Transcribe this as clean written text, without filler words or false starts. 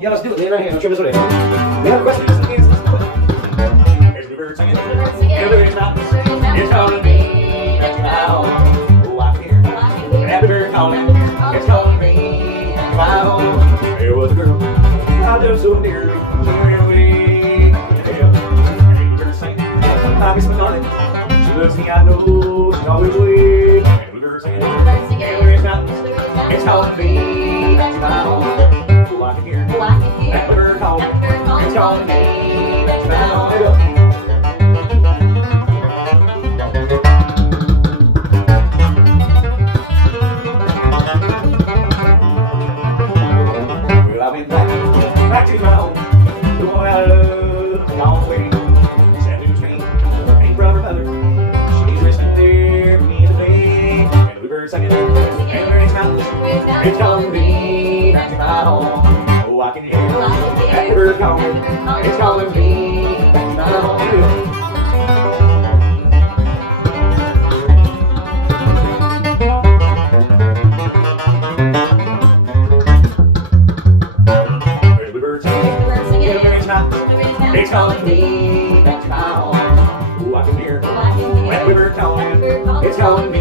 Yeah, let's do it. Right here. Trim this way. We have a question. There's a bird singing. Everybody's not. It's calling me. That's my home. Oh, I can hear. Happy bird calling. It's calling me. That's my home. There was a girl. I love so dearly. She ran away. Yeah. Every bird singing. I miss my darling. She loves me. I know. She's always away. Every bird singing. Everybody's not. It's calling me. That's my home. Oh, I can hear. That bird calling, it's calling me. That's my home. Well, I've been back to my home. The one I love, gone away. Sadly was me, ain't brother, mother. She's resting there for me to play. And the bluebird singing, and it's mountains, it's calling me. Back to my home. Oh, I can hear that bird calling, it's calling me back to my home. There's the bird singing, it's calling me back to my home. Oh, I can hear that bird calling, it's calling me.